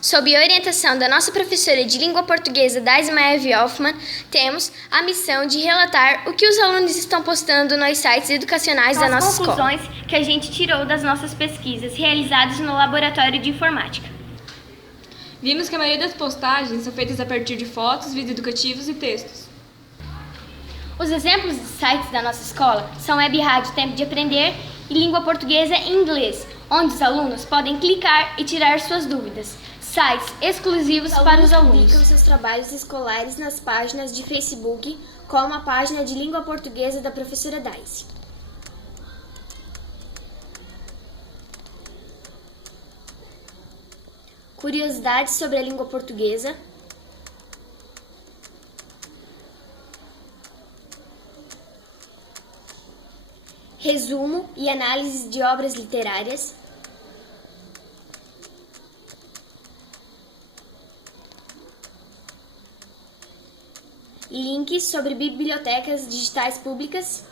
Sob a orientação da nossa professora de língua portuguesa, Daisy Maia Hoffmann, temos a missão de relatar o que os alunos estão postando nos sites educacionais da nossa escola. As conclusões que a gente tirou das nossas pesquisas realizadas no laboratório de informática. Vimos que a maioria das postagens são feitas a partir de fotos, vídeos educativos e textos. Os exemplos de sites da nossa escola são Web Rádio Tempo de Aprender e Língua Portuguesa em Inglês, onde os alunos podem clicar e tirar suas dúvidas. Sites exclusivos para os alunos. Publicam seus trabalhos escolares nas páginas de Facebook, como a página de língua portuguesa da professora Daisy. Curiosidades sobre a língua portuguesa. Resumo e análise de obras literárias. Links sobre bibliotecas digitais públicas.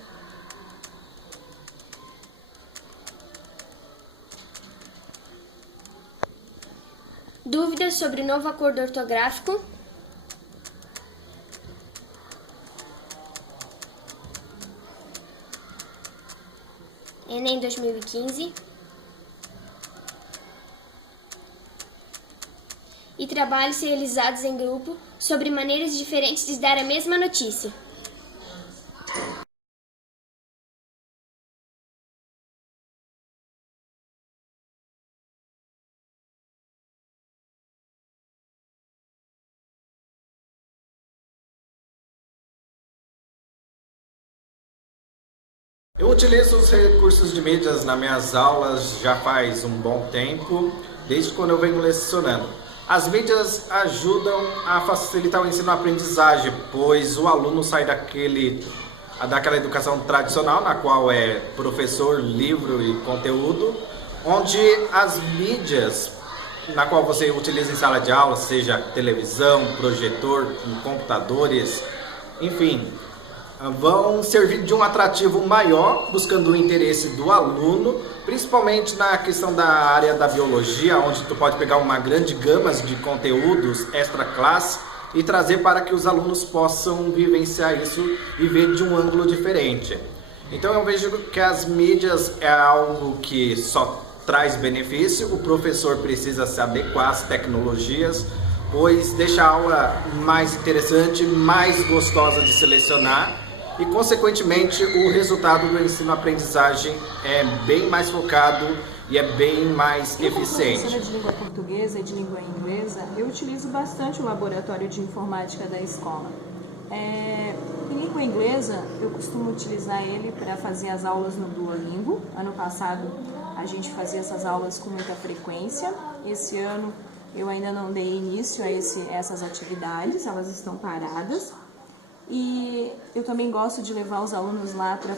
Dúvidas sobre o novo acordo ortográfico. Enem 2015. E trabalhos realizados em grupo sobre maneiras diferentes de dar a mesma notícia. Eu utilizo os recursos de mídias nas minhas aulas já faz um bom tempo, desde quando eu venho lecionando. As mídias ajudam a facilitar o ensino-aprendizagem, pois o aluno sai daquela educação tradicional, na qual é professor, livro e conteúdo, onde as mídias na qual você utiliza em sala de aula, seja televisão, projetor, computadores, enfim, vão servir de um atrativo maior, buscando o interesse do aluno, principalmente na questão da área da biologia, onde tu pode pegar uma grande gama de conteúdos extra classe e trazer para que os alunos possam vivenciar isso e ver de um ângulo diferente. Então eu vejo que as mídias é algo que só traz benefício, o professor precisa se adequar às tecnologias, pois deixa a aula mais interessante, mais gostosa de selecionar e, consequentemente, o resultado do ensino-aprendizagem é bem mais focado e é bem mais eficiente. Como professora de língua portuguesa e de língua inglesa, eu utilizo bastante o laboratório de informática da escola. Em língua inglesa, eu costumo utilizar ele para fazer as aulas no Duolingo. Ano passado, a gente fazia essas aulas com muita frequência. Esse ano, eu ainda não dei início a essas atividades, elas estão paradas. E eu também gosto de levar os alunos lá para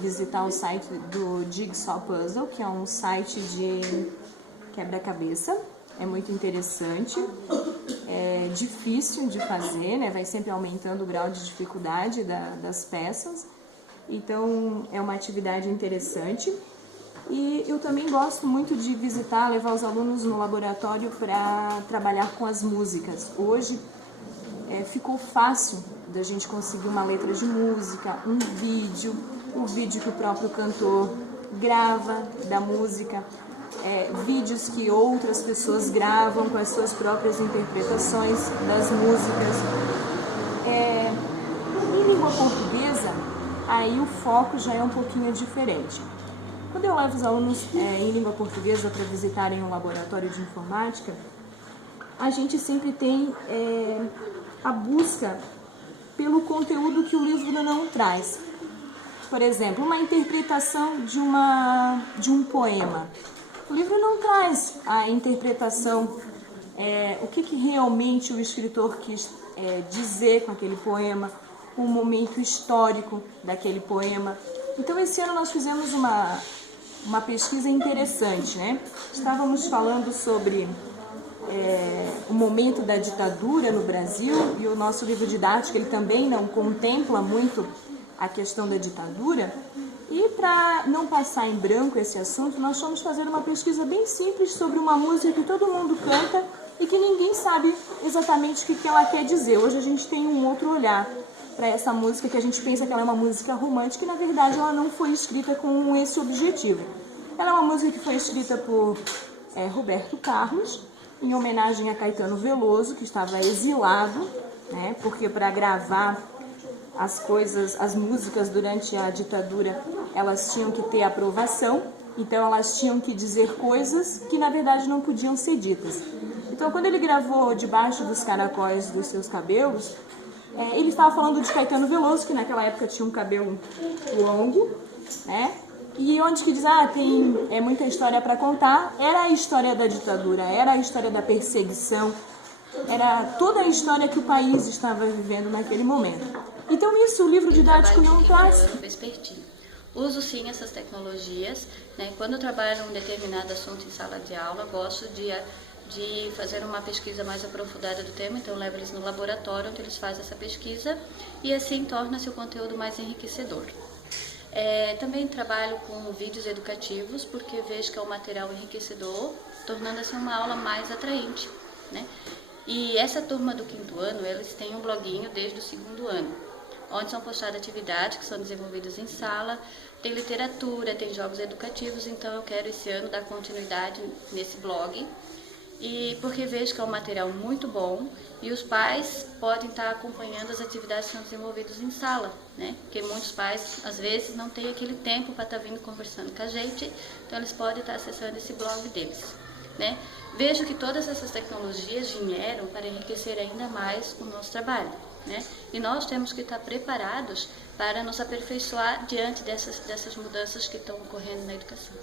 visitar o site do Jigsaw Puzzle, que é um site de quebra-cabeça. É muito interessante, é difícil de fazer, né? Vai sempre aumentando o grau de dificuldade das peças. Então, é uma atividade interessante. E eu também gosto muito de levar os alunos no laboratório para trabalhar com as músicas. Hoje ficou fácil da gente conseguir uma letra de música, um vídeo, o vídeo que o próprio cantor grava da música, vídeos que outras pessoas gravam com as suas próprias interpretações das músicas. Em língua portuguesa, aí o foco já é um pouquinho diferente. Quando eu levo os alunos em língua portuguesa para visitarem um laboratório de informática, a gente sempre tem a busca pelo conteúdo que o livro não traz. Por exemplo, uma interpretação de um poema. O livro não traz a interpretação, o que realmente o escritor quis dizer com aquele poema, o momento histórico daquele poema. Então, esse ano nós fizemos uma pesquisa interessante, né? Estávamos falando sobre o momento da ditadura no Brasil, e o nosso livro didático ele também não contempla muito a questão da ditadura. E para não passar em branco esse assunto, nós fomos fazer uma pesquisa bem simples sobre uma música que todo mundo canta e que ninguém sabe exatamente o que ela quer dizer. Hoje a gente tem um outro olhar para essa música, que a gente pensa que ela é uma música romântica, e na verdade ela não foi escrita com esse objetivo. Ela é uma música que foi escrita por Roberto Carlos, em homenagem a Caetano Veloso, que estava exilado, né, porque para gravar as músicas durante a ditadura, elas tinham que ter aprovação, então elas tinham que dizer coisas que na verdade não podiam ser ditas. Então quando ele gravou Debaixo dos Caracóis dos Seus Cabelos, ele estava falando de Caetano Veloso, que naquela época tinha um cabelo longo, né? E onde que diz, tem muita história para contar, era a história da ditadura, era a história da perseguição, era toda a história que o país estava vivendo naquele momento. Então isso o livro didático não traz. Uso sim essas tecnologias, né? Quando eu trabalho um determinado assunto em sala de aula, gosto de fazer uma pesquisa mais aprofundada do tema, então eu levo eles no laboratório onde eles fazem essa pesquisa e assim torna-se o conteúdo mais enriquecedor. Também trabalho com vídeos educativos, porque vejo que é um material enriquecedor, tornando-se uma aula mais atraente, né? E essa turma do 5º ano, eles têm um bloguinho desde o 2º ano, onde são postadas atividades que são desenvolvidas em sala, tem literatura, tem jogos educativos, então eu quero esse ano dar continuidade nesse blog, e porque vejo que é um material muito bom e os pais podem estar acompanhando as atividades que são desenvolvidas em sala, né? Porque muitos pais, às vezes, não têm aquele tempo para estar vindo conversando com a gente, então eles podem estar acessando esse blog deles, né? Vejo que todas essas tecnologias vieram para enriquecer ainda mais o nosso trabalho, né? E nós temos que estar preparados para nos aperfeiçoar diante dessas mudanças que estão ocorrendo na educação.